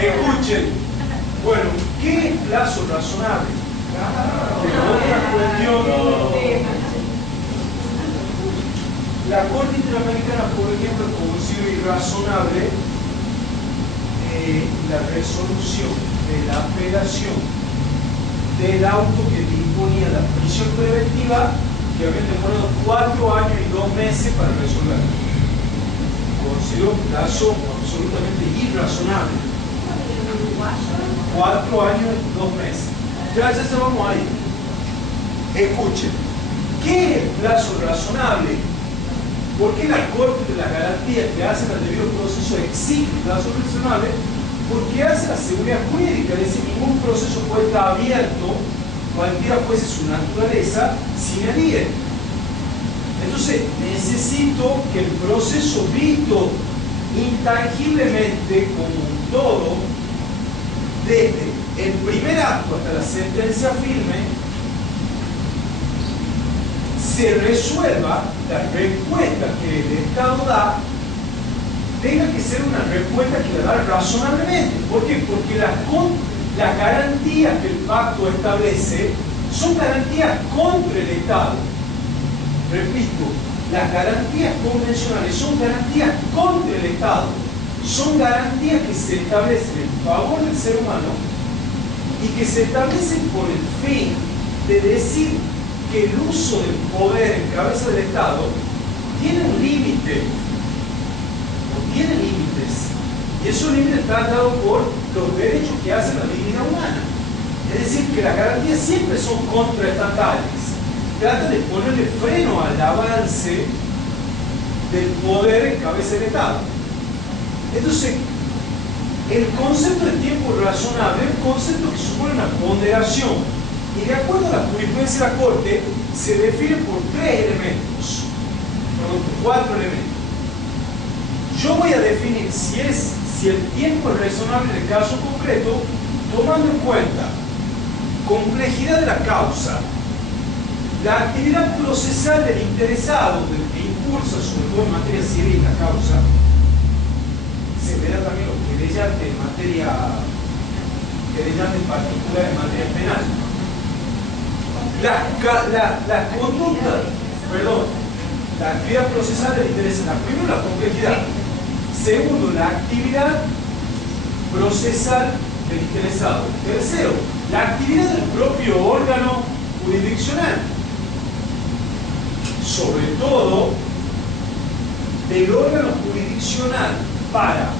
Escuchen, bueno, ¿qué es plazo razonable? Otra cuestión. La Corte Interamericana, por ejemplo, considera irrazonable la resolución de la apelación del auto que disponía la prisión preventiva, que había demorado 4 años y 2 meses para resolver. Considero un plazo absolutamente irrazonable. 4 años y 2 meses. Ya vamos ahí. Escuchen, ¿qué es el plazo razonable? ¿Por qué la Corte de las garantías que hacen al debido proceso exige el plazo razonable? Porque hace la seguridad jurídica, es decir, ningún proceso puede estar abierto, cualquiera fuese su naturaleza, sin el IE. Entonces, necesito que el proceso visto intangiblemente como un todo, desde el primer acto hasta la sentencia firme, se resuelva la respuesta que el Estado da, tenga que ser una respuesta que la da razonablemente. ¿Por qué? Porque las garantías que el pacto establece son garantías contra el Estado. Repito, las garantías convencionales son garantías contra el Estado. Son garantías que se establecen en favor del ser humano y que se establecen por el fin de decir que el uso del poder en cabeza del Estado tiene un límite, o tiene límites, y esos límites están dados por los derechos que hacen la dignidad humana. Es decir, que las garantías siempre son contraestatales, tratan de ponerle freno al avance del poder en cabeza del Estado. Entonces, el concepto de tiempo razonable es un concepto que supone una ponderación. Y de acuerdo a la jurisprudencia de la Corte, se define por 4 elementos. Yo voy a definir si el tiempo es razonable en el caso concreto, tomando en cuenta complejidad de la causa, la actividad procesal del interesado, del que impulsa, sobre todo en materia civil, la causa, se verá también los querellantes en materia, querellantes particular en materia penal. La conducta, perdón, la actividad procesal del interés, primero la complejidad, segundo la actividad procesal del interesado, tercero la actividad del propio órgano jurisdiccional, sobre todo del órgano jurisdiccional para,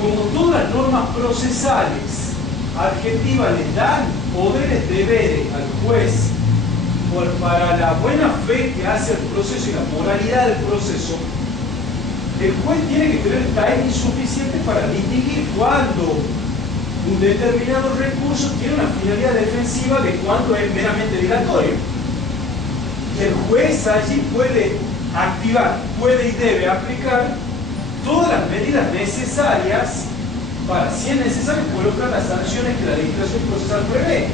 como todas las normas procesales adjetivas le dan poderes, deberes al juez para la buena fe que hace el proceso y la moralidad del proceso, el juez tiene que tener timing suficiente para distinguir cuando un determinado recurso tiene una finalidad defensiva de cuando es meramente dilatorio. Y el juez allí puede activar, puede y debe aplicar todas las medidas necesarias para, si es necesario, colocar las sanciones que la legislación procesal prevé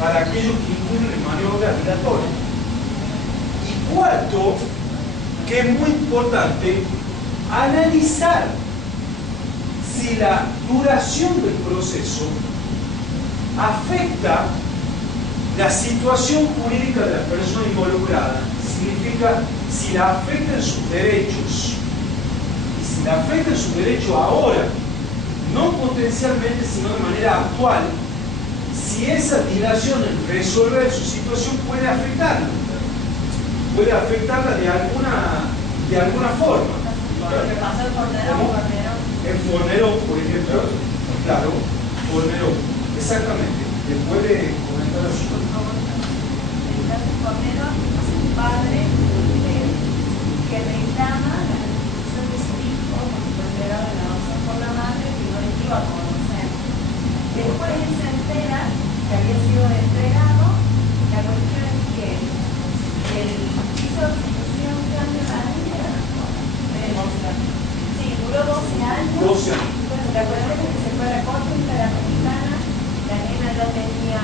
para aquellos que incurren en maniobras dilatorias. Y cuarto, que es muy importante, analizar si la duración del proceso afecta la situación jurídica de la persona involucrada. Significa si la afecta en sus derechos. Y si la afecta en sus derechos ahora, no potencialmente, sino de manera actual, si esa dilación en resolver su situación puede afectarla de alguna forma. Lo que pasa en Fornerón. En Fornerón, por ejemplo, claro, Fornerón, exactamente. ¿Le puede comentar a su? En el caso de Fornerón es un padre que reclama la restitución de su hijo porque fue entregado en adopción por la madre y no le iba a conocer. Después él se entera que había sido entregado. La cuestión es que el hizo restitución de años a la niña. Sí, duró 12 años. 12 años. Bueno, la cuestión es que se fue a la Corte Interamericana. La nena ya tenía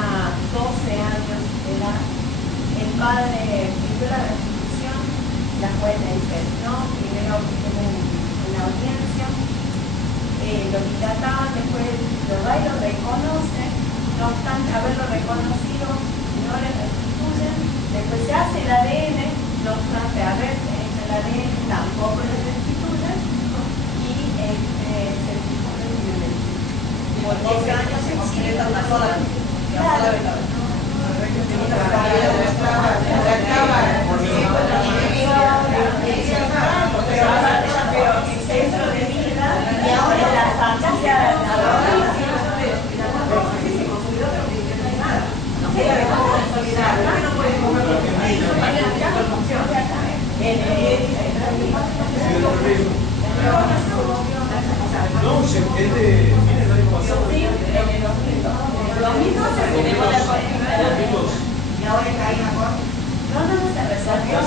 12 años de edad. El padre pidió la restitución. La jueza dice no, primero hubo una audiencia, lo dilataban, después lo da y lo reconoce, no obstante haberlo reconocido, no le restituyen, después se hace el ADN, no obstante haberse hecho el ADN, tampoco le restituyen, y se dispone de por 10 años se completa una sola No, se entiende, viene el año pasado. Sí, en el 2012 tenemos la y ahora está en la corte. No, se resolvió.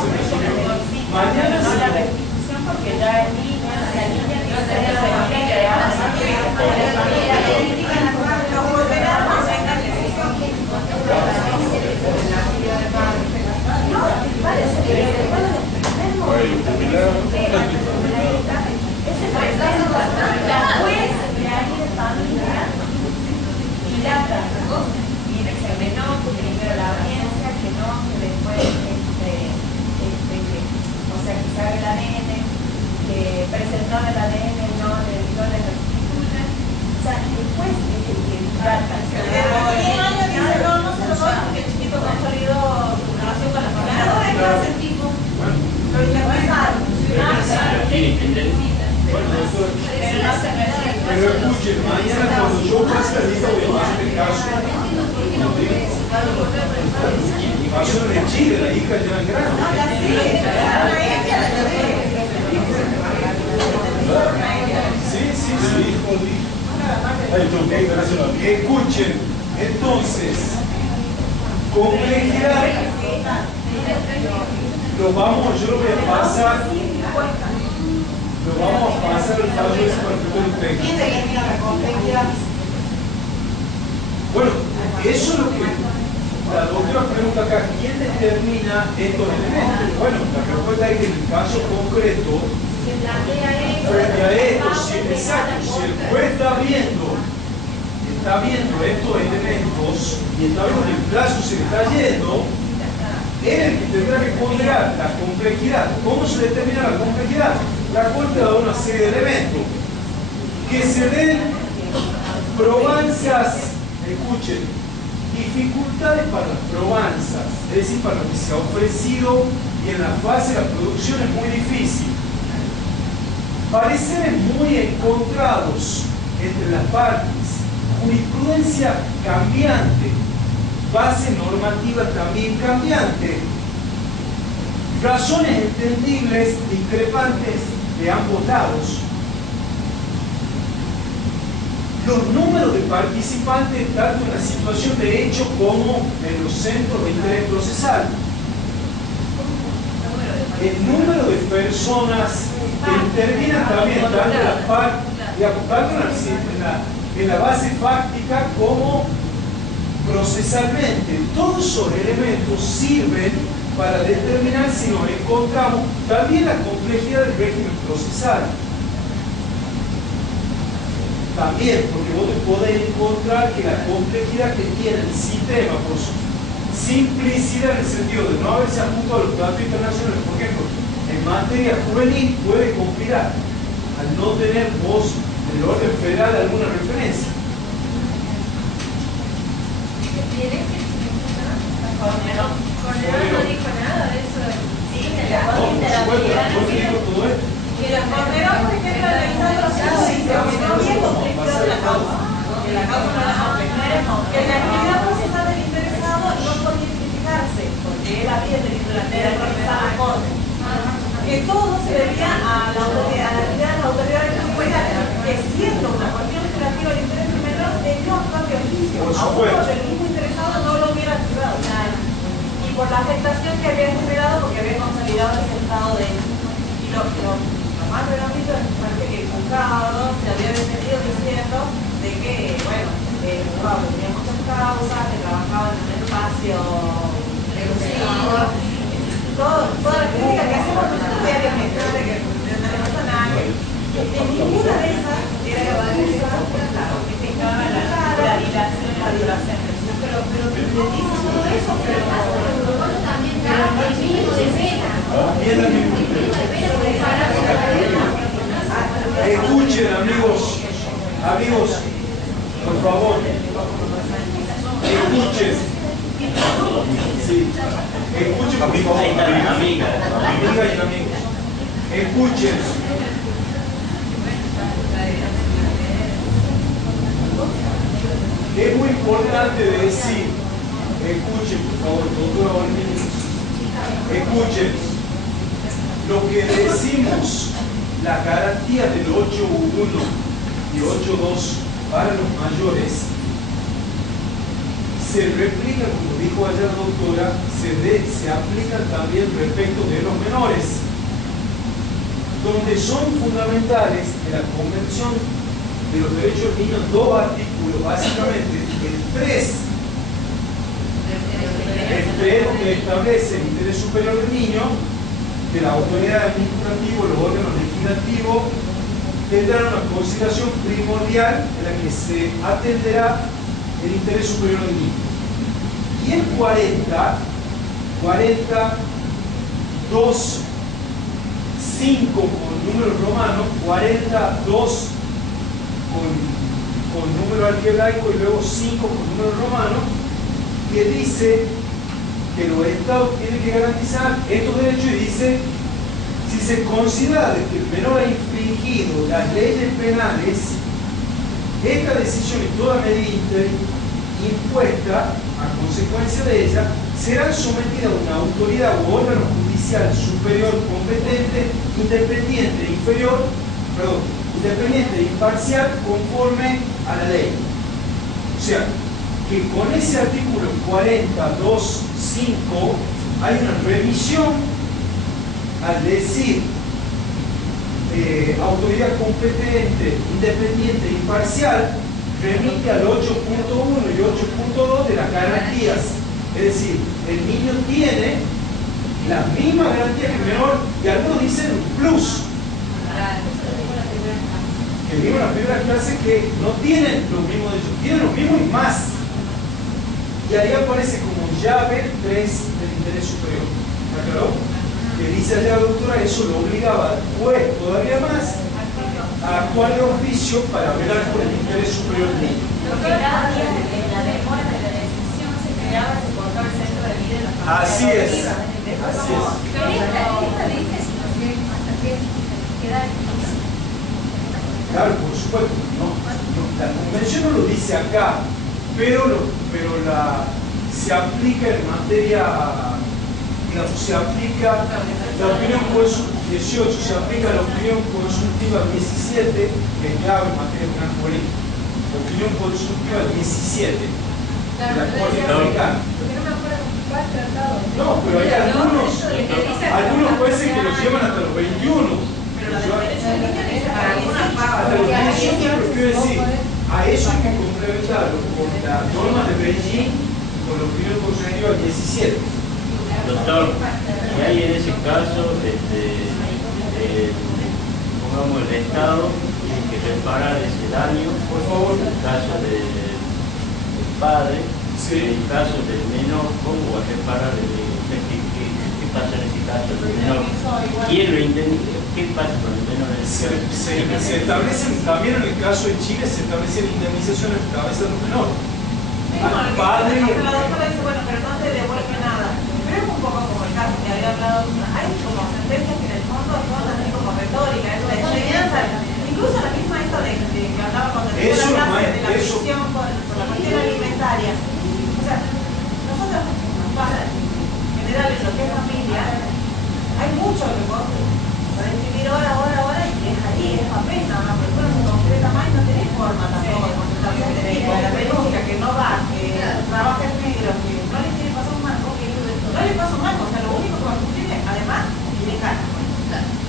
Mañana no se la restitución porque ya el niño, la niña tiene que ser familia, y se ordenó primero la audiencia, que no, que después o sea, que se haga el ADN, que presentó el ADN, no le restituyen, o sea, después es el que trata. No se lo doy porque el chiquito consolidó su relación con la familia. No, es más el tipo. Lo interpretaron. Pero escuchen, mañana cuando yo pase la lista voy a hacer el caso. Y pasó en el Chile, la hija ya es grande. Sí. Escuchen, entonces, complejidad. Yo lo voy a pasar. Lo vamos a pasar el fallo de superficie técnico. Bueno, eso es lo que la doctora pregunta acá. ¿Quién determina estos elementos? Bueno, la respuesta es que en el caso concreto, frente a esto, exacto, si el juez está viendo estos elementos y está viendo que el plazo se le está yendo, él es el que tendrá que ponderar la complejidad. ¿Cómo se determina la complejidad? La Corte da una serie de elementos. Que se den probanzas, escuchen, dificultades para las probanzas, es decir, para lo que se ha ofrecido y en la fase de la producción es muy difícil. Pareceres muy encontrados entre las partes, jurisprudencia cambiante, base normativa también cambiante, razones entendibles discrepantes de ambos lados, los números de participantes tanto en la situación de hecho como en los centros de interés procesal, el número de personas que intervienen también tanto en la base fáctica como procesalmente. Todos esos elementos sirven para determinar si nos encontramos también la complejidad del régimen procesal. También, porque vos te podés encontrar que la complejidad que tiene el sistema por su simplicidad en el sentido de no haberse ajustado a los datos internacionales, por ejemplo, en materia juvenil puede complicar al no tener vos del orden federal alguna referencia. Cornelón no dijo nada de eso. Sí, en la y la Cornelón, por ejemplo, analizando los casos, dice que no había conflicto de la causa, que la causa no era compleja, que la actividad procesal del interesado no podía identificarse, porque él había tenido la tarea de realizar la corte. Que todo se debía a la autoridad de la autoridad judicial, que siendo una cuestión legislativa de interés menor, debió actuar de oficio, aunque el mismo interesado no lo hubiera activado. Y por la afectación que había generado, porque había consolidado ese estado de hecho. Y lo más relevante es que el juzgado se había defendido diciendo de que, bueno, el juzgado tenía muchas causas, que trabajaba en un espacio exclusivo, toda la crítica que hacemos nosotros diariamente, de que no tenemos a nadie. Escuchen, amigos, por favor, escuchen. Sí, escuchen, por favor, amigas y amigos, escuchen. Es muy importante decir, escuchen, por favor, doctora Olmini, escuchen, lo que decimos, la garantía del 8.1 y 8.2 para los mayores, se replica, como dijo ayer la doctora, se aplica también respecto de los menores, donde son fundamentales en la Convención de los Derechos del Niño dos artículos, básicamente el 3, que establece el interés superior del niño, de la autoridad administrativa, los órganos legislativos tendrán una consideración primordial en la que se atenderá el interés superior del niño. Y el 40, 2, 5 con número romano, 42 con número algebraico y luego 5 con número romano, que dice que los estados tienen que garantizar estos derechos y dice: si se considera que el menor ha infringido las leyes penales, esta decisión y toda medida impuesta a consecuencia de ella será sometida a una autoridad o órgano judicial superior competente, independiente e imparcial conforme a la ley. O sea, que con ese artículo 42.5 hay una remisión al decir autoridad competente, independiente e imparcial, remite al 8.1 y 8.2 de las garantías. Es decir, el niño tiene la misma garantía que el menor, y algunos dicen un plus. Que viven la primera clase que no tienen los mismos derechos, tienen los mismos y más. Y ahí aparece como llave 3 del interés superior. ¿Está claro? Que dice allá la doctora, eso lo obligaba después todavía más a actuar de oficio para velar por el interés superior del niño. Porque cada día en la demora de la decisión se creaba, se cortaba el centro de vida en la familia. Así es. Así es. Pero esta dice hasta que queda difícil. Claro, por supuesto. No, la convención no lo dice acá, pero se aplica en materia, digamos, se aplica la opinión consultiva 18, se aplica la opinión consultiva 17, que es clave en materia penal política. La opinión consultiva 17, de la Corte Interamericana. No, pero hay algunos jueces que los llevan hasta los 21. Hasta los 18, pero quiero decir, a eso hay que complementarlo con las normas de Beijing y con la opinión consultiva 17. Doctor, y hay en ese caso, pongamos el Estado tiene que reparar ese daño, por favor, en el caso del padre, sí. En el caso del menor, ¿cómo va a reparar qué pasa en ese caso del menor? ¿Quién lo indemniza? ¿Qué pasa con el menor? Se establecen, también en el caso de Chile, se establecen indemnizaciones en cabeza de los menores. Al padre y la doctora dice, bueno, pero no te devuelve nada. Pero es un poco como el caso que había hablado, hay como sentencias que en el fondo son así como retórica, es la enseñanza, incluso la misma esta de que hablaba cuando la clase de la prisión por la cuestión alimentaria. O sea, nosotros nos pasa en general en lo que es familia, hay mucho recorte para escribir hora, y es ahí, es apenas una persona que concreta más y no tiene forma tampoco de concentración de la renuncia, que no va, que trabaja en negro, que no le quiere pasar un marco, no le pasa un marco, o sea, lo único que va a cumplir es, además, tiene cara.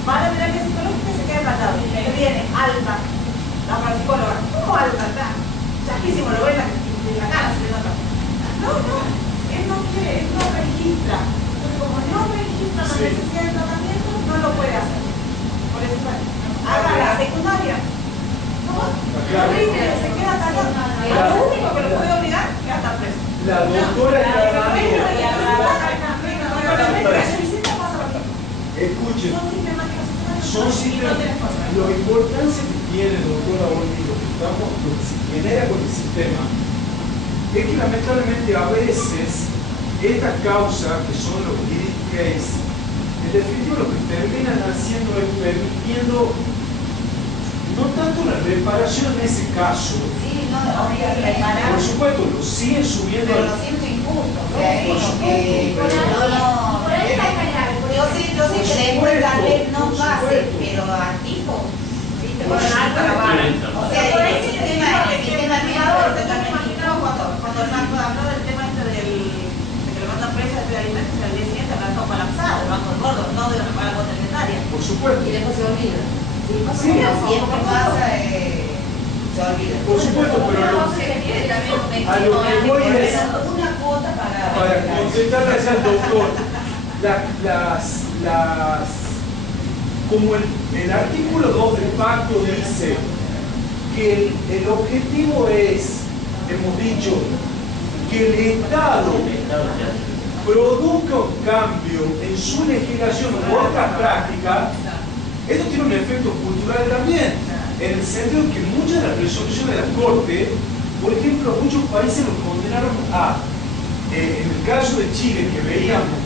Van a mirar que psicológica se queda tratado, que viene alta, la psicóloga, ¿cómo alta? Está chaquísimo, lo ve en la cara, se le nota. No, él no quiere, él no registra. Entonces, como no registra la necesidad de tratamiento, no lo puede hacer. Por eso haga la secundaria. No, se queda tratado. Lo único que lo puede obligar es a estar preso. la doctora Escuchen, son sistemas. La importancia que tiene, doctora Olmi, lo que se genera con el sistema, es que lamentablemente a veces esta causa, que son los leading case, en definitiva lo que terminan haciendo es permitiendo no tanto la reparación en ese caso. Sí, no, reparar. Por supuesto, lo siguen subiendo. Pero lo siento injusto. O sea, por supuesto, yo sí que después tal vez no pase, pero al tipo, sí, te ponen alto la vara. O sea, el sistema privado, cuando habló del tema este de que lo mandan presa de alimentos, al día siguiente el banco colapsado, el banco gordo, no de la cuota monetaria. Por supuesto. Y después se olvida. Sí, siempre pasa, se olvida. Por supuesto, pero a lo que voy es, una cuota para contestarle al doctor, como el artículo 2 del pacto dice que el objetivo es, hemos dicho, que el Estado produzca un cambio en su legislación u otras prácticas. Esto tiene un efecto cultural también, en el sentido que muchas de las resoluciones de la Corte, por ejemplo, muchos países lo condenaron a, en el caso de Chile que veíamos,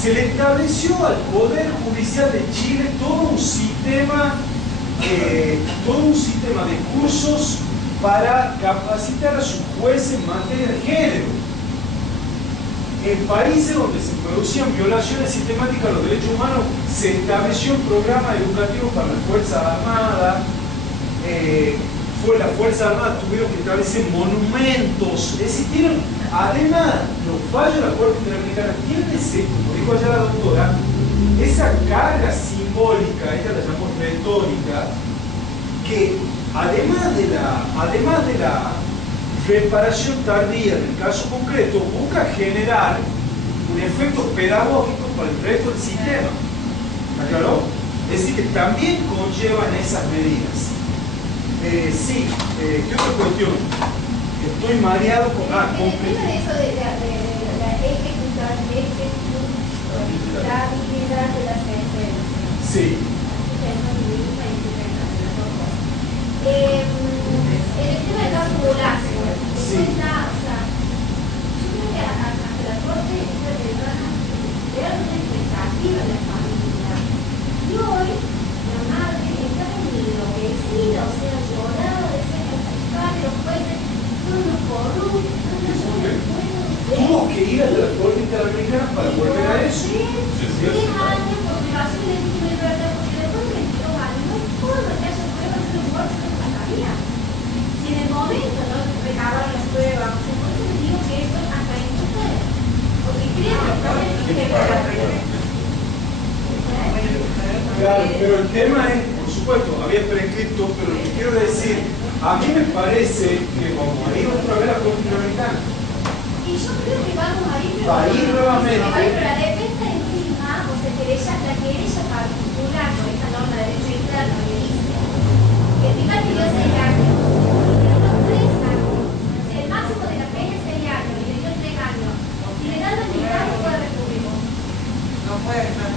se le estableció al Poder Judicial de Chile todo un sistema de cursos para capacitar a sus jueces en materia de género. En países donde se producían violaciones sistemáticas a los derechos humanos, se estableció un programa educativo para las Fuerzas Armadas. Las Fuerzas Armadas tuvieron que establecer monumentos. Es decir, además, los fallos de la Corte Interamericana tienen ese, como dijo allá la doctora, esa carga simbólica, ella la llamó retórica, que además de la reparación tardía en el caso concreto, busca generar un efecto pedagógico para el resto del sistema. ¿Está claro? Es decir, que también conllevan esas medidas. Sí, ¿qué otra cuestión? Estoy mareado con... El tema de eso de la ejecutabilidad de las sentencias. Sí. El tema de la acumulación. Sí. Yo creo que hasta la Corte realmente expectativa de la familia. Y hoy, la madre está enloquecida, o sea, llorada de ser el fiscal, los jueces, son los corruptos, Tuvo que ir a la Corte Interamericana para volver a eso. 10 años por violación de su libertad, porque después de 22 años no puedo que haya pruebas de los muertos de la familia. Si en el momento no recabaron las pruebas, por eso les digo que esto hasta injusto es. Porque creo que Claro, pero el tema es, por supuesto, había prescripto, pero lo que quiero decir, a mí me parece que vamos a ir otra vez a la Corte Interamericana. y yo creo que vamos a ir, Va a ir nuevamente. pero la defensa en sí misma, o sea, la querella particular con esta norma de derecho interno que dice que el fiscal pidió 6 años, y le dio 3 años, el máximo de la pena es 6 años, y le dio 3 años. Si le dan la mitad, no puede recurrir. No puede ganar.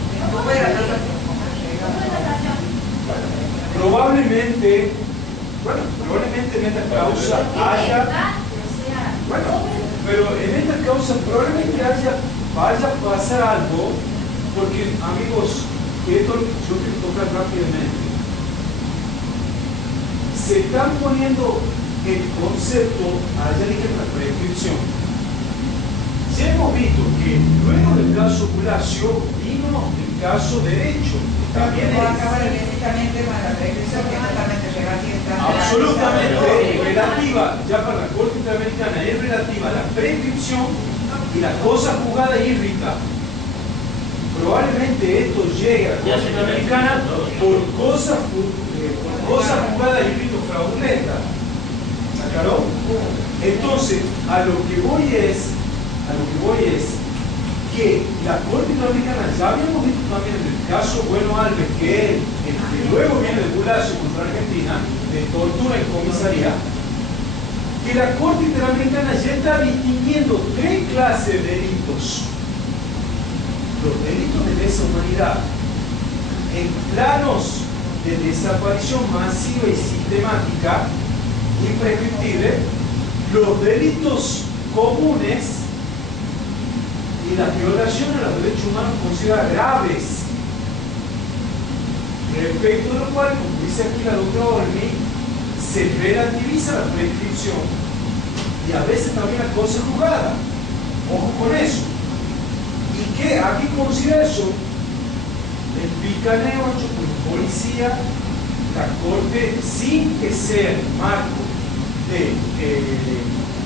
Probablemente en esta causa haya, pero en esta causa probablemente vaya a pasar algo, porque amigos, esto yo quiero tocar rápidamente. Se están poniendo el concepto, allá dije la prescripción. Ya hemos visto que luego del caso Bulacio vino el caso Derecho. También va a acabar el tema de la prescripción, que es totalmente relativa. Absolutamente relativa, ya para la Corte Interamericana, es relativa a la prescripción y la cosa juzgada irrita. Probablemente esto llegue a la Corte Interamericana por cosa juzgada irrito fraudulenta. ¿Aclaró? Entonces, a lo que voy es que la Corte Interamericana, ya habíamos visto también en el caso Bueno Alves, que es el que luego viene de Bulacio contra Argentina, de tortura en comisaría, que la Corte Interamericana ya está distinguiendo 3 clases de delitos. Los delitos de lesa humanidad, en en planos de desaparición masiva y sistemática imprescriptible, los delitos comunes y las violaciones a los derechos humanos consideradas graves, respecto de lo cual, como dice aquí la doctora Olmi, se relativiza la prescripción y a veces también la cosa juzgada. Ojo con eso. ¿Y qué? ¿A qué considera eso? El picaneo hecho por un policía, la corte, sin que sea el marco de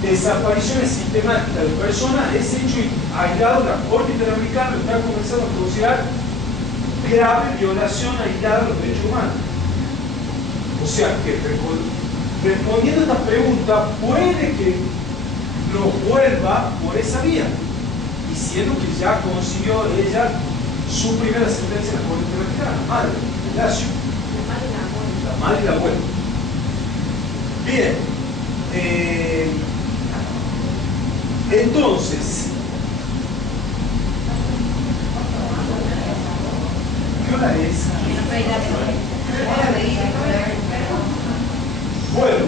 desapariciones sistemáticas de personas, ese hecho aislado, la corte interamericana está comenzando a considerar grave violación aislada de los derechos humanos. O sea que, respondiendo a esta pregunta, puede que lo vuelva por esa vía, diciendo que ya consiguió ella su primera sentencia en la Corte Interamericana, madre, Lacio. La madre y la abuela. Bien. Entonces, ¿qué hora es? Bueno,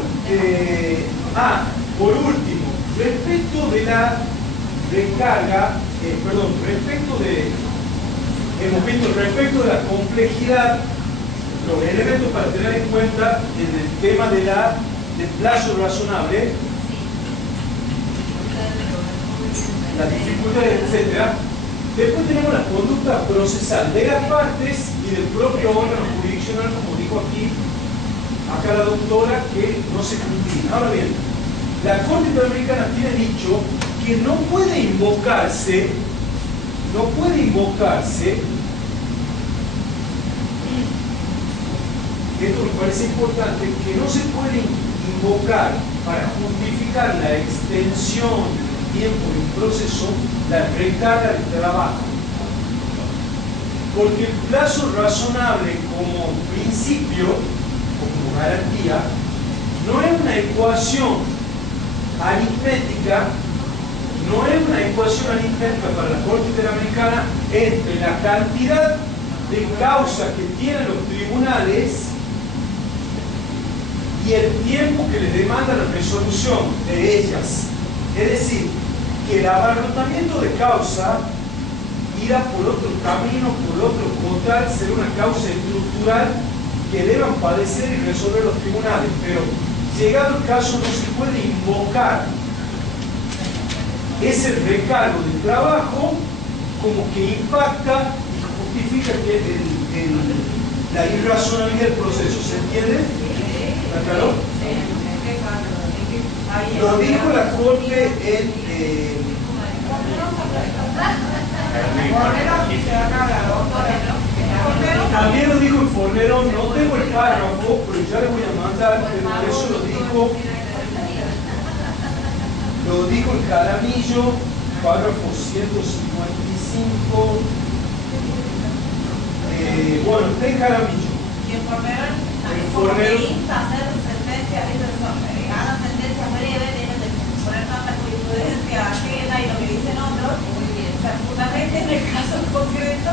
por último, respecto de la recarga, hemos visto respecto de la complejidad, los elementos para tener en cuenta en el tema del plazo razonable, las dificultades, etc. Después tenemos la conducta procesal de las partes y del propio órgano jurisdiccional, como dijo acá la doctora, que no se cumplía. Ahora bien, la Corte Interamericana tiene dicho que no puede invocarse, esto me parece importante, que no se puede invocar para justificar la extensión del tiempo de un proceso la recarga del trabajo. Porque el plazo razonable como principio, o como garantía, no es una ecuación aritmética, para la Corte Interamericana entre la cantidad de causas que tienen los tribunales y el tiempo que les demanda la resolución de ellas. Es decir, que el abarrotamiento de causa irá por otro camino, por otro cotal, será una causa estructural que deban padecer y resolver los tribunales, pero llegado el caso no se puede invocar ese recargo de trabajo como que impacta y justifica la irrazonabilidad del proceso. ¿Se entiende? ¿Está claro? Lo dijo la Corte en... También lo dijo en Fornero, no tengo el párrafo, pero ya le voy a mandar, pero eso lo dijo el Jaramillo, párrafo 155. Bueno, está en Jaramillo. Y en Fornero, Fornero. hacer sentencias, ganan sentencias breves, deben de poner tanta jurisprudencia ajena y lo que dicen otros. O sea, justamente en el caso concreto,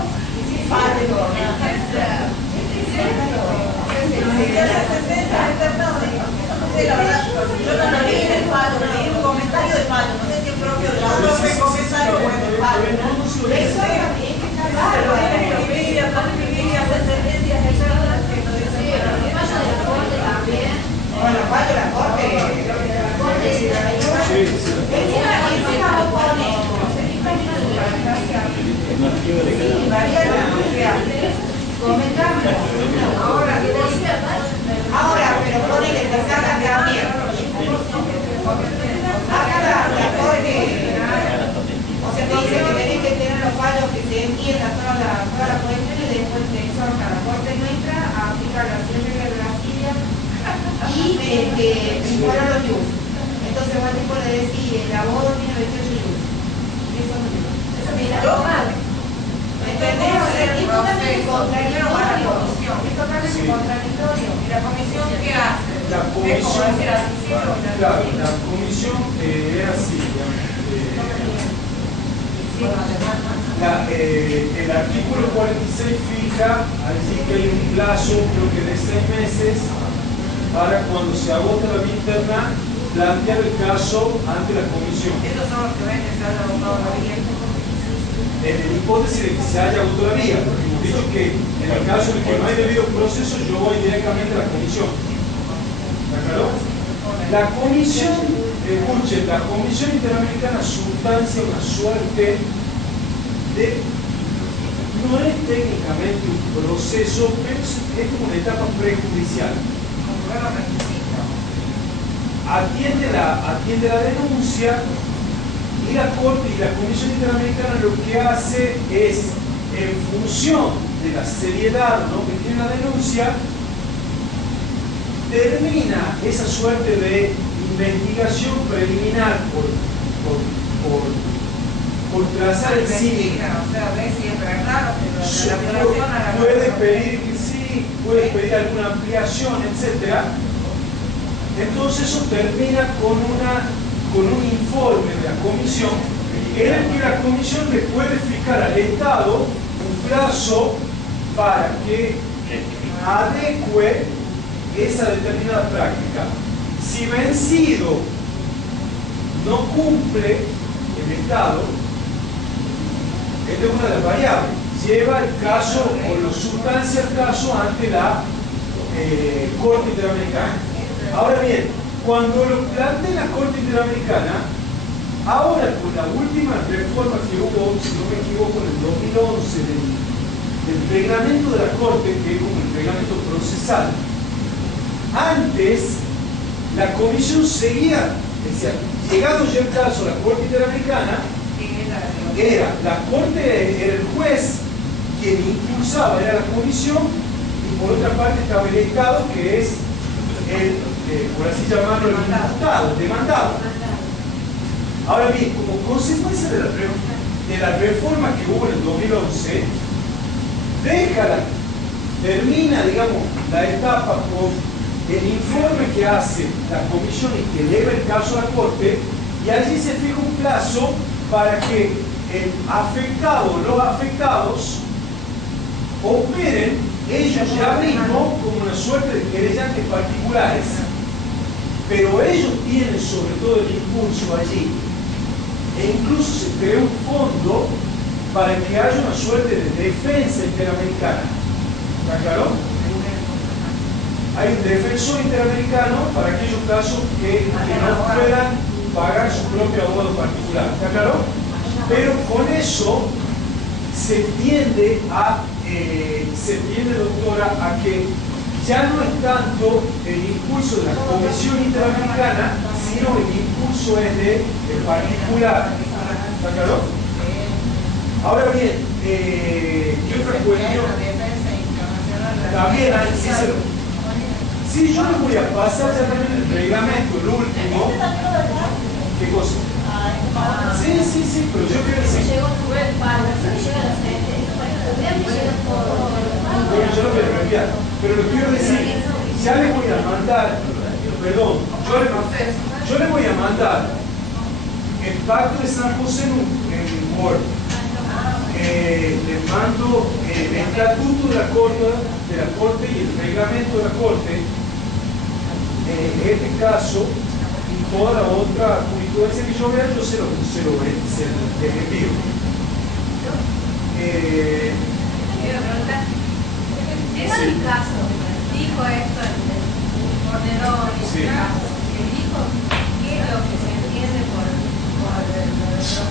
la verdad, yo no lo leí en el palo, leí un comentario de palo, no sé si es propio de la otra comentario o en el palo. Eso es claro, es Wikipedia, hacer sentencias externas que no dicen nada. Bueno, fallo la corte. Encima lo pone. Ahora, pero pone que te saca también. Acá la corte, o sea, te dice que tenés que tener los fallos que se entiendan toda la cuestión y después te exhorta la corte nuestra a aplicar las reglas de la Siria y imponer los yus. Entonces vos tipo le decís, el abogado tiene 28 yus. Eso no tiene. Eso me da mal. ¿Entendés? O sea, es totalmente contradictorio. Es totalmente contradictorio. ¿Y la comisión qué hace? La comisión, claro, la comisión es así, digamos. El artículo 46 fija allí que hay un plazo, creo que de 6 meses, para cuando se agota la vía interna, plantear el caso ante la comisión. Estos son los que ven que se haya agotado la vía. En la hipótesis de que se haya agotado la vía, porque hemos dicho que en el caso de que no hay debido proceso, yo voy directamente a la comisión. ¿Está claro? La comisión, escuchen, la Comisión Interamericana sustancia una suerte de, no es técnicamente un proceso, pero es como una etapa prejudicial. Atiende la denuncia y la Corte y la Comisión Interamericana lo que hace es, en función de la seriedad, ¿no?, que tiene la denuncia, termina esa suerte de investigación preliminar por trazar el sí. Puede pedir que sí, puede pedir alguna ampliación, etc. Entonces eso termina con un informe de la comisión en el que la comisión le puede fijar al Estado un plazo para que adecue esa determinada práctica. Si vencido no cumple el Estado, esta es una de las variables, lleva el caso o lo sustancia el caso ante la Corte Interamericana. Ahora bien, cuando lo plantea la Corte Interamericana, ahora con la última reforma que hubo, si no me equivoco, en el 2011 del reglamento de la Corte, que es como el reglamento procesal, antes la comisión seguía, decía, llegado ya el caso a la Corte Interamericana, la Corte era el juez quien impulsaba, era la comisión, y por otra parte estaba el Estado, que es por así llamarlo, el imputado, el demandado. Ahora bien, como consecuencia de la reforma que hubo en el 2011, termina, digamos, la etapa con el informe que hace la comisión y que eleva el caso a la Corte, y allí se fija un plazo para que el afectado o los afectados operen ellos ya mismos como una suerte de querellantes particulares, pero ellos tienen sobre todo el impulso allí, e incluso se creó un fondo para que haya una suerte de defensa interamericana. ¿Está claro? Hay un defensor interamericano para aquellos casos que no puedan pagar su propio abogado particular. ¿Está claro? Pero con eso se tiende, doctora, a que ya no es tanto el impulso de la Comisión Interamericana, sino el impulso es del particular. ¿Está claro? Ahora bien, y otra cuestión, también hay, sí, yo les voy a pasar ya también el reglamento, el último. ¿Qué cosa? Sí, pero yo quiero decir. Bueno, yo lo voy a cambiar, pero lo quiero decir, ya les voy a mandar, perdón, yo les voy a mandar el Pacto de San José en Word. Les mando el estatuto de la Corte y el reglamento de la Corte, en este caso, y toda la otra jurisprudencia que yo vea, yo se les envío. Quiero preguntar, ¿era mi caso? Dijo esto el corredor en este caso, que dijo qué es lo que se entiende por el proceso.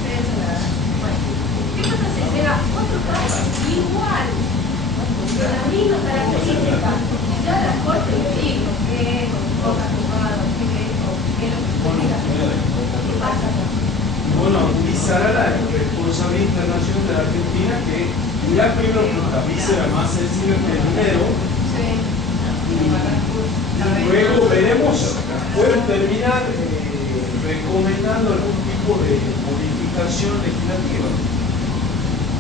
¿Qué pasa si llega otro caso igual, con la misma característica? Ya la Corte le dijo que es poca jugada, que es lo que pasa. Bueno, utilizará la responsabilidad internacional de la Argentina, que ya primero la visa era más sencilla que el dinero, y luego veremos, pueden terminar recomendando algún tipo de modificación legislativa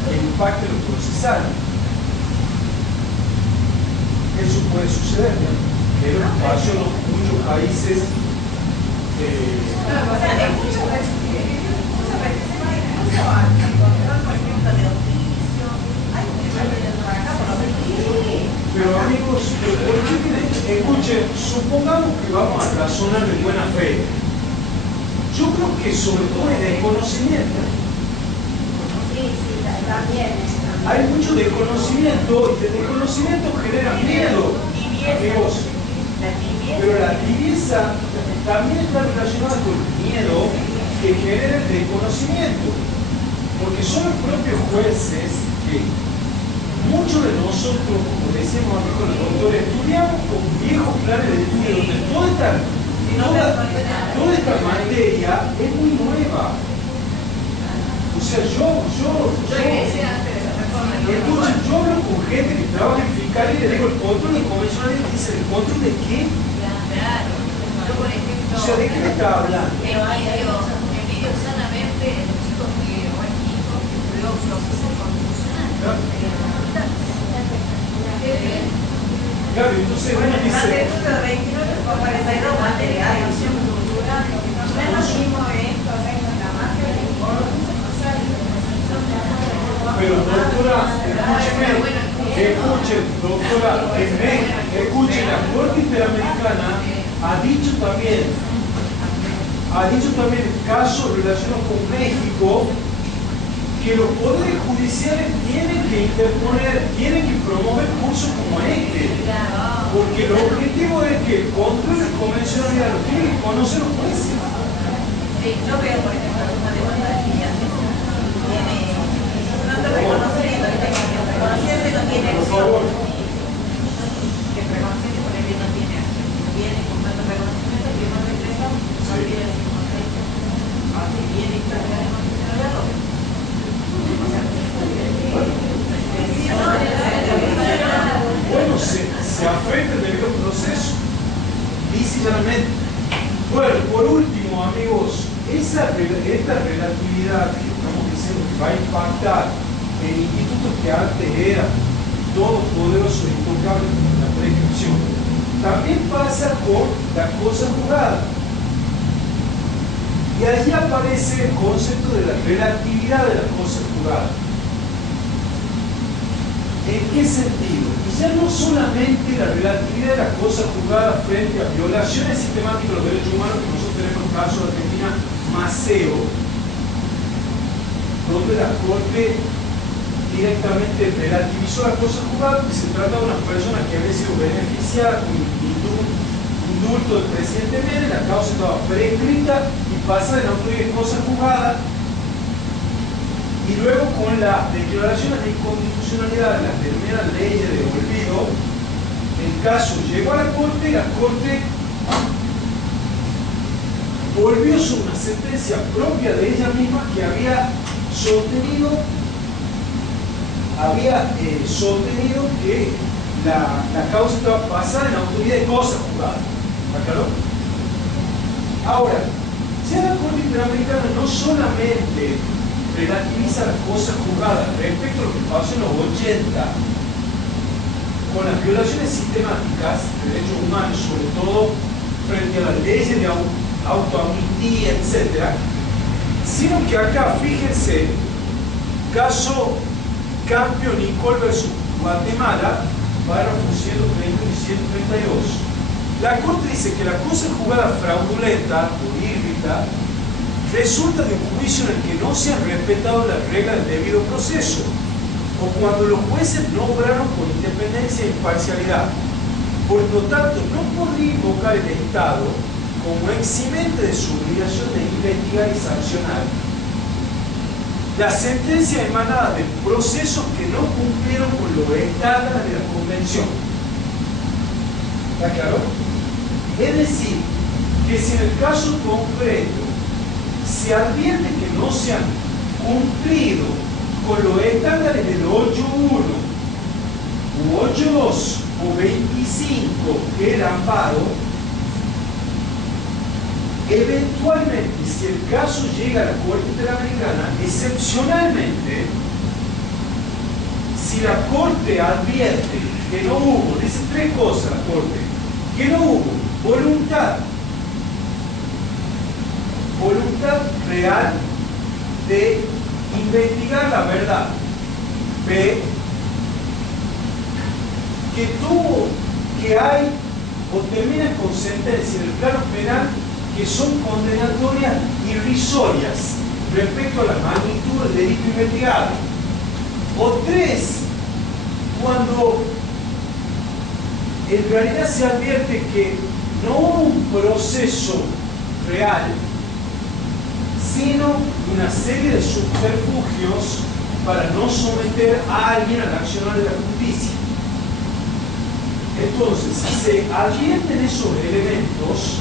que impacte lo procesal. Eso puede suceder, ¿no? Pero pasó en muchos países. Pero amigos, escuchen, supongamos que vamos a razonar de buena fe. Yo creo que sobre todo es desconocimiento. Sí, también. Hay mucho desconocimiento y el desconocimiento genera miedo, amigos. Pero la tibieza también está relacionada con el miedo que genera el desconocimiento. Porque son los propios jueces que muchos de nosotros, como decíamos amigos los doctores, estudiamos con viejos planes de estudio donde toda esta materia es muy nueva. O sea, escuchen, yo hablo con gente que trabaja en fiscal y le digo el control de convencional y dice, ¿el control de qué? Claro. Yo, por ejemplo, O sea, ¿de qué me está hablando? envidio sanamente los chicos que, o equipos que estudió procesos constitucionales. Claro, entonces uno dice... Pero doctora, escuchen, doctora, escuchen, la Corte Interamericana ha dicho también en casos relacionados con México, que los poderes judiciales tienen que interponer, tienen que promover cursos como este. Porque el objetivo es que el control de convencionalidad lo tienen que conocer los jueces. Sí, yo veo, por ejemplo, una demanda de filiación. No te reconocimiento, reconociente no tiene Por acción. favor. Que reconociente por ejemplo no tiene acción. Viene con tanto reconocimiento, firma el decreto, no tiene el contexto. Así viene y está de constitucionalidad, lo que. Bueno, se afecta el debido proceso, lícitamente. Bueno, por último, amigos, esta relatividad que estamos diciendo que va a impactar en institutos que antes eran todopoderosos e intocables como la prescripción, también pasa con la cosa juzgada. Y allí aparece el concepto de la relatividad de las cosas juzgadas. ¿En qué sentido? Y ya no solamente la relatividad de las cosas juzgadas frente a violaciones sistemáticas de los derechos humanos, que nosotros tenemos el caso de Argentina, Maceo, donde la Corte directamente relativizó las cosas juzgadas, que se trata de una persona que había sido beneficiada con indulto del presidente Menem, la causa estaba prescrita y pasa de la autoridad de cosas juzgadas. Y luego con las declaraciones de inconstitucionalidad de las primeras leyes de olvido, el caso llegó a la Corte y la Corte volvió sobre una sentencia propia de ella misma que había sostenido que la causa estaba basada en la autoridad de cosas juzgadas. ¿Aclaró? Ahora, ya la Corte Interamericana no solamente relativiza las cosas juzgadas respecto a lo que pasó en los 80 con las violaciones sistemáticas de derechos humanos, sobre todo frente a las leyes de autoamnistía, etc., sino que acá, fíjense, caso Campio Nicol versus Guatemala, párrafos 130 y 132. La Corte dice que la cosa juzgada fraudulenta o írbita resulta de un juicio en el que no se han respetado las reglas del debido proceso, o cuando los jueces no obraron con independencia e imparcialidad. Por lo tanto, no podría invocar el Estado como eximente de su obligación de investigar y sancionar la sentencia emanada de procesos que no cumplieron con los estándares de la Convención. ¿Está claro? Es decir, que si en el caso concreto se advierte que no se han cumplido con los estándares del 8.1 u 8.2 o 25 que el amparo, eventualmente, si el caso llega a la Corte Interamericana, excepcionalmente, si la Corte advierte que no hubo, dice tres cosas la Corte, que no hubo voluntad real de investigar la verdad, B, que hay o terminan con sentencias en el plano penal que son condenatorias irrisorias respecto a la magnitud del delito investigado. O 3, cuando en realidad se advierte que no hubo un proceso real, sino una serie de subterfugios para no someter a alguien al accionar de la justicia. Entonces, si se advierten esos elementos,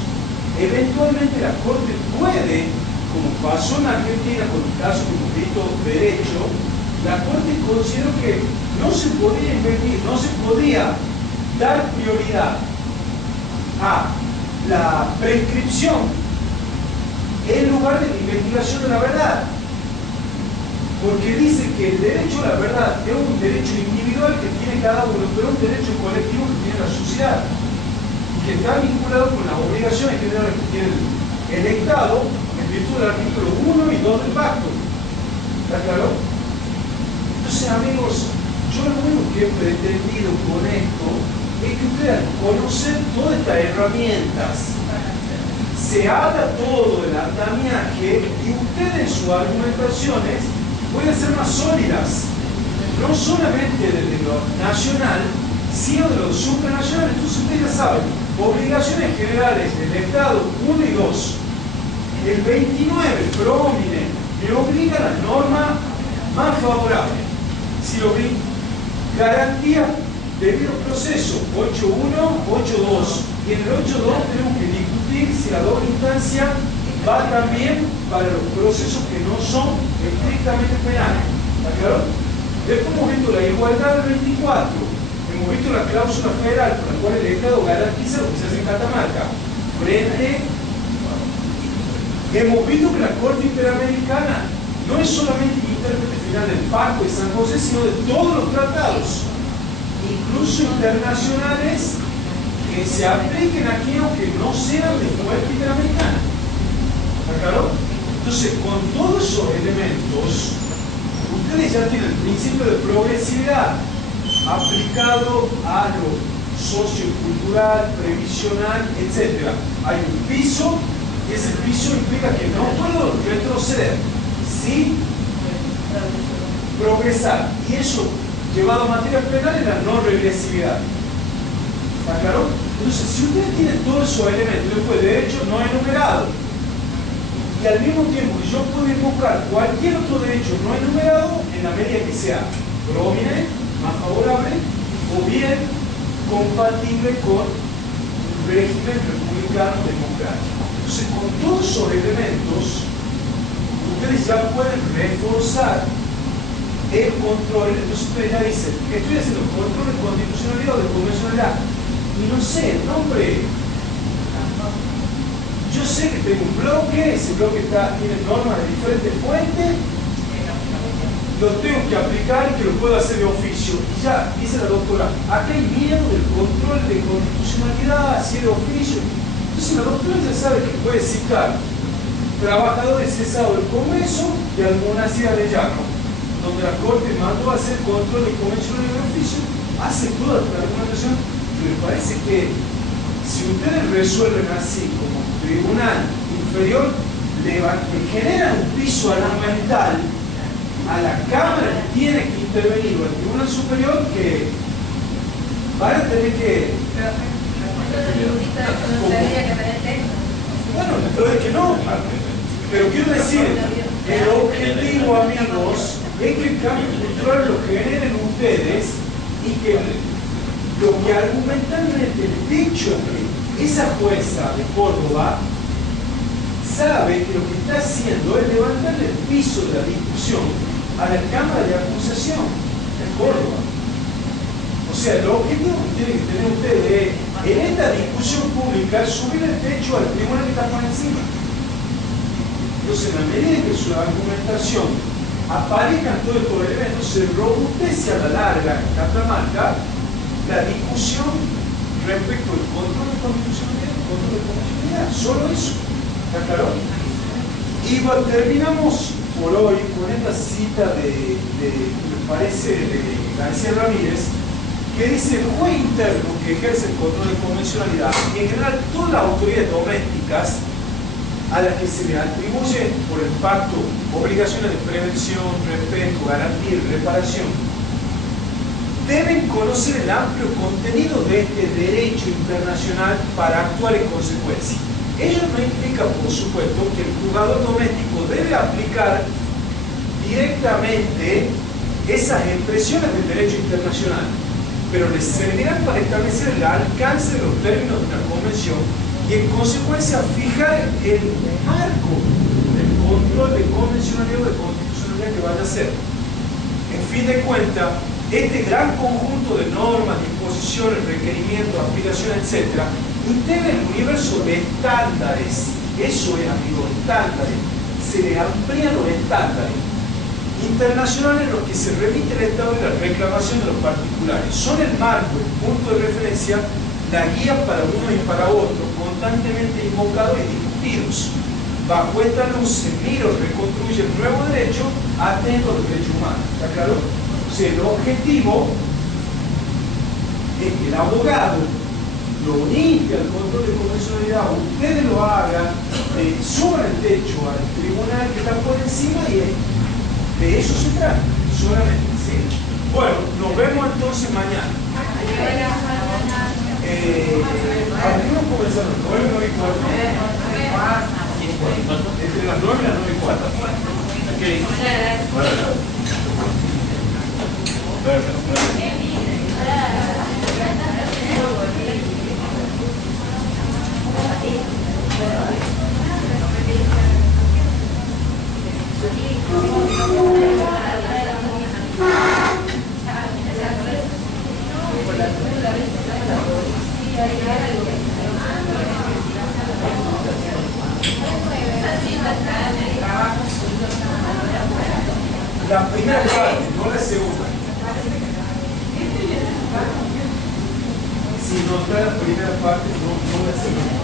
eventualmente la Corte puede, como pasó en Argentina con el caso que hemos visto derecho, la Corte consideró que no se podía invertir, no se podía dar prioridad a la prescripción en lugar de la investigación de la verdad. Porque dice que el derecho a la verdad es un derecho individual que tiene cada uno, pero un derecho colectivo que tiene la sociedad. Y que está vinculado con las obligaciones generales que tiene el Estado en virtud del artículo 1 y 2 del pacto. ¿Está claro? Entonces, amigos, yo lo único que he pretendido con esto es que ustedes conocen todas estas herramientas. Se haga todo el andamiaje y ustedes en sus argumentaciones pueden ser más sólidas, no solamente de lo nacional, sino de lo supranacional. Entonces ustedes ya saben, obligaciones generales del Estado 1 y 2. El 29, promine, me obliga a la norma más favorable. Si lo vi, garantía debido proceso 8.1, 8.2. Y en el 8.2 tenemos que discutir si la doble instancia va también para los procesos que no son estrictamente penales. ¿Está claro? Después hemos visto la igualdad del 24. Hemos visto la cláusula federal por la cual el Estado garantiza lo que se hace en Catamarca. Hemos visto que la Corte Interamericana no es solamente intérprete final del Pacto de San José, sino de todos los tratados, incluso internacionales, que se apliquen aquí aunque no sean de fuerza interamericana. ¿Está claro? Entonces, con todos esos elementos, ustedes ya tienen el principio de progresividad aplicado a lo sociocultural, previsional, etc. Hay un piso y ese piso implica que no puedo retroceder, sí progresar. Y eso, llevado a materia penal, es la no regresividad. ¿Está claro? Entonces, si ustedes tienen todos esos elementos, después de hecho no enumerado, y al mismo tiempo yo puedo invocar cualquier otro derecho no enumerado en la medida que sea prominente, más favorable, o bien compatible con un régimen republicano democrático. Entonces, con todos esos elementos, ustedes ya pueden reforzar el control. Entonces ustedes ya dicen, estoy haciendo control de constitucionalidad o de convencionalidad. Y no sé, no hombre, yo sé que tengo un bloque, ese bloque tiene normas de diferentes fuentes, lo tengo que aplicar y que lo puedo hacer de oficio. Y ya, dice la doctora, acá hay miedo del control de constitucionalidad, si es de oficio. Entonces la doctora ya sabe que puede citar trabajadores cesados del Congreso y alguna ciudad de llano, donde la Corte mandó a hacer control de convencionalidad de oficio, hace toda la argumentación. Me parece que si ustedes resuelven así como tribunal inferior, le generan un piso argumental a la Cámara que tiene que intervenir o al tribunal superior, que van a tener que... Bueno, pero es que no. Pero quiero decir, el objetivo, amigos, es que el cambio cultural lo generen ustedes y que lo que argumentalmente el dicho que esa jueza de Córdoba sabe que lo que está haciendo es levantarle el piso de la discusión a la Cámara de Acusación de Córdoba. O sea, el objetivo que tienen que tener ustedes es, en esta discusión pública, subir el techo al tribunal que está por encima. Entonces, en la medida en que su argumentación aparezcan todos estos elementos, se robustece a la larga en Catamarca la discusión respecto al control de constitucionalidad y control de constitucionalidad. Solo eso. ¿Está claro? Y bueno, terminamos por hoy con esta cita me parece, de García Ramírez, que dice: el juez interno que ejerce el control de convencionalidad y en general todas las autoridades domésticas a las que se le atribuyen por el pacto obligaciones de prevención, respeto, garantía y reparación, deben conocer el amplio contenido de este derecho internacional para actuar en consecuencia. Ello no implica, por supuesto, que el juzgador doméstico debe aplicar directamente esas expresiones del derecho internacional, pero les servirán para establecer el alcance de los términos de una convención y en consecuencia fijar el marco del control de convencionalidad o de constitucionalidad que vaya a ser. En fin de cuentas, este gran conjunto de normas, disposiciones, requerimientos, aplicaciones, etc., integra el universo de estándares. Eso es, amigos, estándares. Se le amplían los estándares internacionales en los que se remite el Estado y la reclamación de los particulares. Son el marco, el punto de referencia, la guía para uno y para otro, constantemente invocados y discutidos. Bajo esta luz se mira o reconstruye el nuevo derecho atento a los derechos humanos. ¿Está claro? O sea, el objetivo es que el abogado lo limpie al control de convencionalidad, ustedes lo hagan, suban el techo al tribunal que está por encima y de eso se trata, solamente. ¿Sí? Bueno, nos vemos entonces mañana. Algunos comenzaron 9, 9 y 4. Entre las 9 y las 9 y 4. Okay. La primera parte, no la segunda. Si no está la primera parte, no la segunda.